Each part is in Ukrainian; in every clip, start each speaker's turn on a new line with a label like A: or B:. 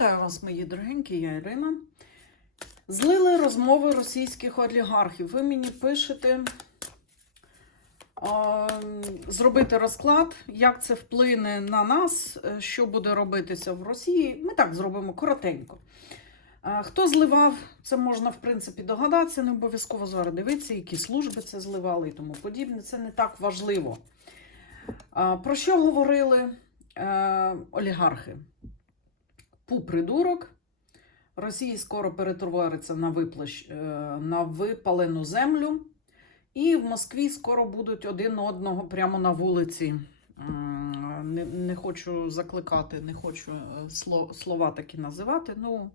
A: Вітаю вас, мої дорогенькі, я Ірина. Злили розмови російських олігархів. Ви мені пишете зробити розклад, як це вплине на нас, що буде робитися в Росії. Ми так зробимо коротенько. Хто зливав, це можна, в принципі, догадатися, не обов'язково зараз дивитися, які служби це зливали і тому подібне. Це не так важливо. Про що говорили е, олігархи? Пу придурок. Росії скоро перетвориться на, виплащ, е, на випалену землю. І в Москві скоро будуть один одного прямо на вулиці. Не, не хочу закликати, не хочу е, слова такі називати. Ну,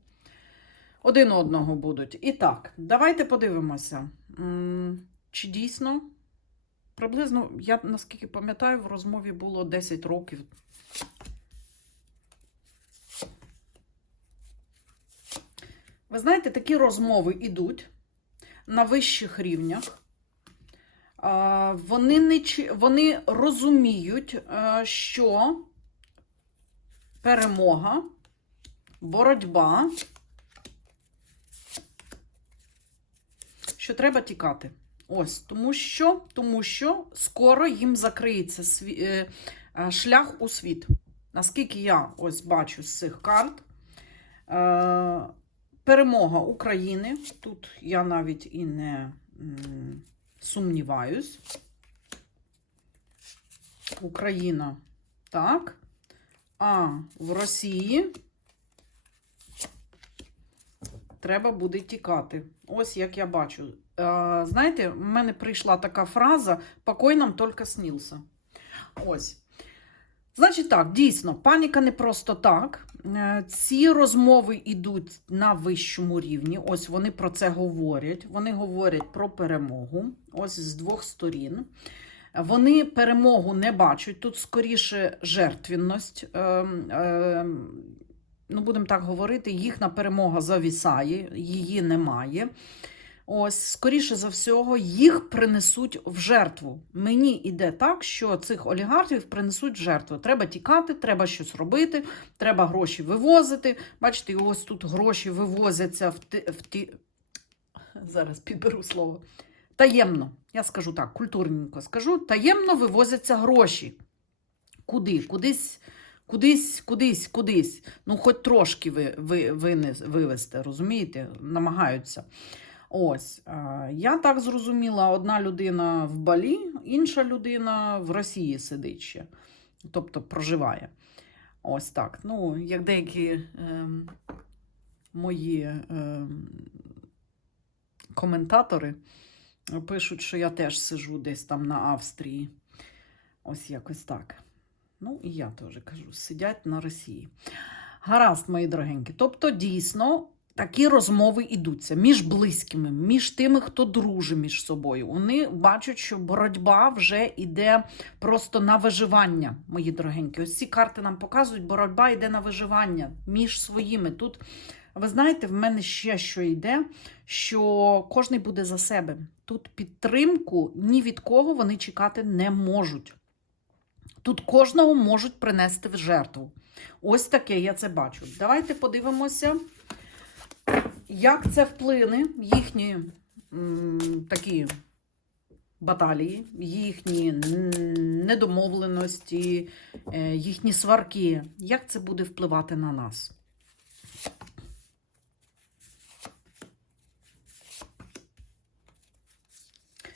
A: один одного будуть. І так, давайте подивимося. Чи дійсно? Приблизно, я наскільки пам'ятаю, в розмові було 10 років Ви знаєте, такі розмови йдуть на вищих рівнях. Вони, не, вони розуміють, е, що перемога, боротьба, що треба тікати. Ось, тому що, тому що скоро їм закриється сві, е, е, шлях у світ. Наскільки я ось бачу з цих карт, перемога України. Тут я навіть і не сумніваюсь. Україна так. А в Росії треба буде тікати. Ось як я бачу. Знаєте, в мене прийшла така фраза: покой нам тільки снився. Ось. Значить так, дійсно, паніка не просто так. Е, Ці розмови йдуть на вищому рівні. Ось вони про це говорять. Вони говорять про перемогу. Ось з двох сторін. Вони перемогу не бачать. Тут скоріше жертвінність. Ем, ем, Ну, будемо так говорити, їхня перемога завісає, її немає. Ось, скоріше за всього, їх принесуть в жертву. Мені йде так, що цих олігархів принесуть в жертву. Треба тікати, треба щось робити, треба гроші вивозити. Бачите, ось тут гроші вивозяться в ті. В ті... Зараз підберу слово. Таємно. Я скажу так, культурненько скажу. Таємно вивозяться гроші. Куди? Кудись. Кудись, кудись, кудись. Ну, хоч трошки ви, ви, винес, вивезти, розумієте? Намагаються. Ось, е, я так зрозуміла, одна людина в Балі, інша людина в Росії сидить ще, тобто проживає. Ось так. Ну, як деякі ем, мої ем, коментатори пишуть, що я теж сижу десь там на Австрії. Ось якось так. Ну, і я теж кажу, сидять на Росії. Гаразд, мої дорогенькі. Тобто, дійсно, такі розмови йдуться між близькими, між тими, хто дружить між собою. Вони бачать, що боротьба вже йде просто на виживання, мої дорогенькі. Ось ці карти нам показують, боротьба йде на виживання між своїми. Тут, ви знаєте, в мене ще що йде, що кожен буде за себе. Тут підтримку ні від кого вони чекати не можуть. Тут кожного можуть принести в жертву. Ось таке я це бачу. Давайте подивимося, як це вплине їхні такі баталії, їхні недомовленості, е, їхні сварки. Як це буде впливати на нас?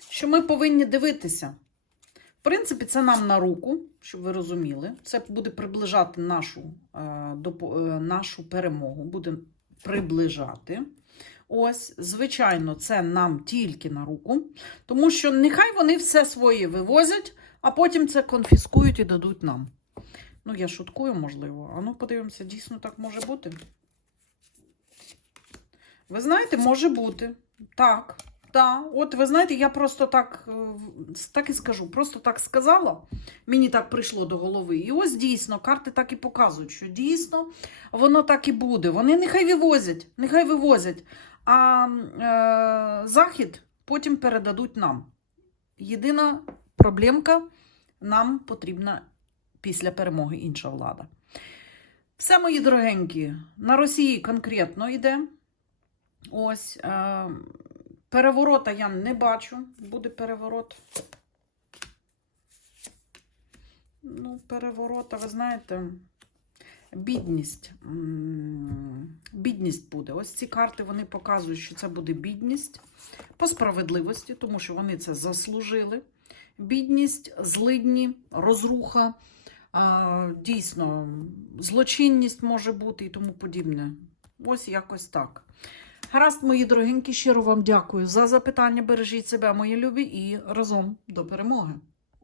A: Що ми повинні дивитися? В принципі, це нам на руку, щоб ви розуміли. Це буде приближати нашу, е, е, нашу перемогу, буде приближати. Ось, звичайно, це нам тільки на руку, тому що нехай вони все своє вивозять, а потім це конфіскують і дадуть нам. Ну, я шуткую, можливо. А ну, подивимося, дійсно так може бути. Ви знаєте, може бути. Так. Так, от ви знаєте, я просто так, е, так і скажу, просто так сказала, мені так прийшло до голови. І ось дійсно, карти так і показують, що дійсно воно так і буде. Вони нехай вивозять, нехай вивозять, а е, захід потім передадуть нам. Єдина проблемка, нам потрібна після перемоги інша влада. Все, мої дорогенькі, на Росії конкретно йде. Ось. Е, переворота я не бачу. Буде переворот. Ну, переворота, ви знаєте, бідність. Бідність буде. Ось ці карти вони показують, що це буде бідність по справедливості, тому що вони це заслужили. Бідність, злидні, розруха, дійсно, злочинність може бути і тому подібне. Ось якось так. Гаразд, мої дорогенькі, щиро вам дякую за запитання. Бережіть себе, мої любі, і разом до перемоги.